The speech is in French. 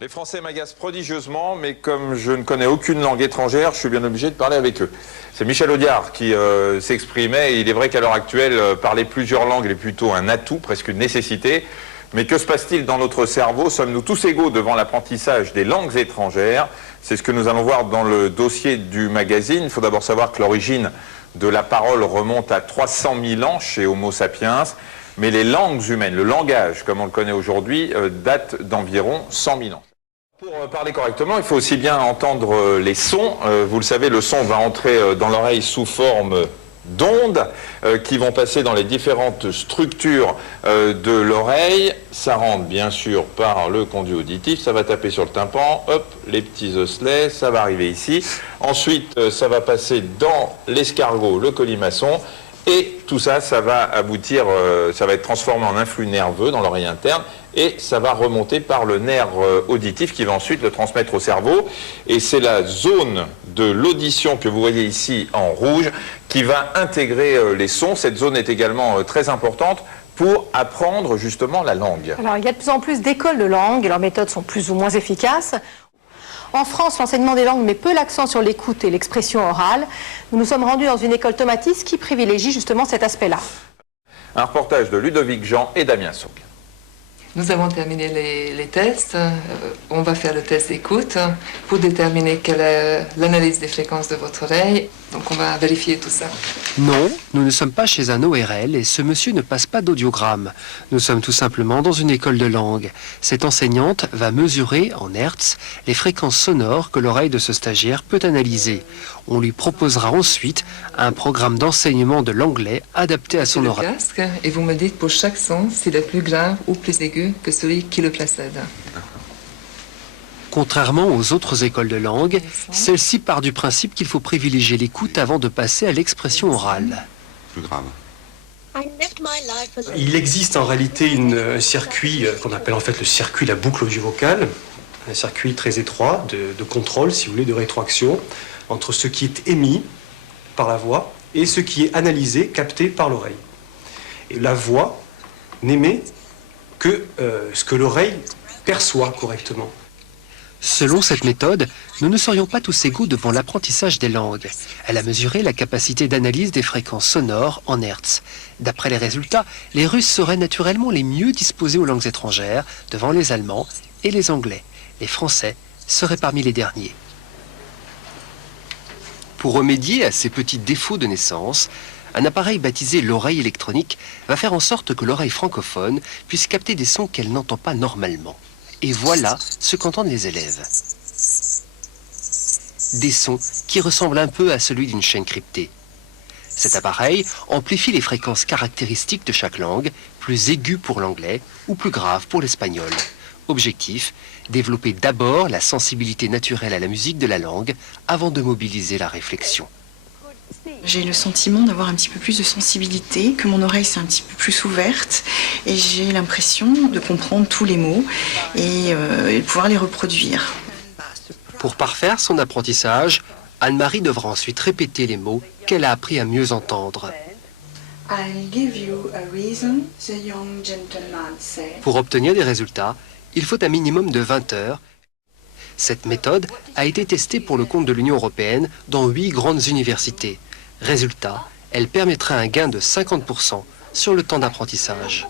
Les Français m'agacent prodigieusement, mais comme je ne connais aucune langue étrangère, je suis bien obligé de parler avec eux. C'est Michel Audiard qui s'exprimait, et il est vrai qu'à l'heure actuelle, parler plusieurs langues est plutôt un atout, presque une nécessité. Mais que se passe-t-il dans notre cerveau? Sommes-nous tous égaux devant l'apprentissage des langues étrangères? C'est ce que nous allons voir dans le dossier du magazine. Il faut d'abord savoir que l'origine de la parole remonte à 300 000 ans chez Homo sapiens. Mais les langues humaines, le langage, comme on le connaît aujourd'hui, date d'environ 100 000 ans. Pour parler correctement, il faut aussi bien entendre les sons. Vous le savez, le son va entrer dans l'oreille sous forme d'ondes qui vont passer dans les différentes structures de l'oreille. Ça rentre bien sûr par le conduit auditif, ça va taper sur le tympan, hop, les petits osselets, ça va arriver ici. Ensuite, ça va passer dans l'escargot, le colimaçon. Et tout ça, ça va aboutir, ça va être transformé en influx nerveux dans l'oreille interne et ça va remonter par le nerf auditif qui va ensuite le transmettre au cerveau. Et c'est la zone de l'audition que vous voyez ici en rouge qui va intégrer les sons. Cette zone est également très importante pour apprendre justement la langue. Alors, il y a de plus en plus d'écoles de langue et leurs méthodes sont plus ou moins efficaces. En France, l'enseignement des langues met peu l'accent sur l'écoute et l'expression orale. Nous nous sommes rendus dans une école Tomatis qui privilégie justement cet aspect-là. Un reportage de Ludovic Jean et Damien Saug. Nous avons terminé les tests. On va faire le test d'écoute pour déterminer quelle est l'analyse des fréquences de votre oreille. Donc on va vérifier tout ça. Non, nous ne sommes pas chez un ORL et ce monsieur ne passe pas d'audiogramme. Nous sommes tout simplement dans une école de langue. Cette enseignante va mesurer en hertz les fréquences sonores que l'oreille de ce stagiaire peut analyser. On lui proposera ensuite un programme d'enseignement de l'anglais adapté à son oreille. Casque et vous me dites pour chaque son s'il est plus grave ou plus aigu que celui qui le précède. Contrairement aux autres écoles de langue, celle-ci part du principe qu'il faut privilégier l'écoute avant de passer à l'expression orale. Plus grave. Il existe en réalité un circuit qu'on appelle en fait le circuit la boucle audio-vocale, un circuit très étroit de contrôle, si vous voulez, de rétroaction, entre ce qui est émis par la voix et ce qui est analysé, capté par l'oreille. Et la voix n'émet que ce que l'oreille perçoit correctement. Selon cette méthode, nous ne serions pas tous égaux devant l'apprentissage des langues. Elle a mesuré la capacité d'analyse des fréquences sonores en hertz. D'après les résultats, les Russes seraient naturellement les mieux disposés aux langues étrangères devant les Allemands et les Anglais. Les Français seraient parmi les derniers. Pour remédier à ces petits défauts de naissance, un appareil baptisé l'oreille électronique va faire en sorte que l'oreille francophone puisse capter des sons qu'elle n'entend pas normalement. Et voilà ce qu'entendent les élèves. Des sons qui ressemblent un peu à celui d'une chaîne cryptée. Cet appareil amplifie les fréquences caractéristiques de chaque langue, plus aiguës pour l'anglais ou plus graves pour l'espagnol. Objectif, développer d'abord la sensibilité naturelle à la musique de la langue avant de mobiliser la réflexion. J'ai le sentiment d'avoir un petit peu plus de sensibilité, que mon oreille s'est un petit peu plus ouverte et j'ai l'impression de comprendre tous les mots et de pouvoir les reproduire. Pour parfaire son apprentissage, Anne-Marie devra ensuite répéter les mots qu'elle a appris à mieux entendre. Pour obtenir des résultats, il faut un minimum de 20 heures. Cette méthode a été testée pour le compte de l'Union européenne dans 8 grandes universités. Résultat, elle permettrait un gain de 50% sur le temps d'apprentissage.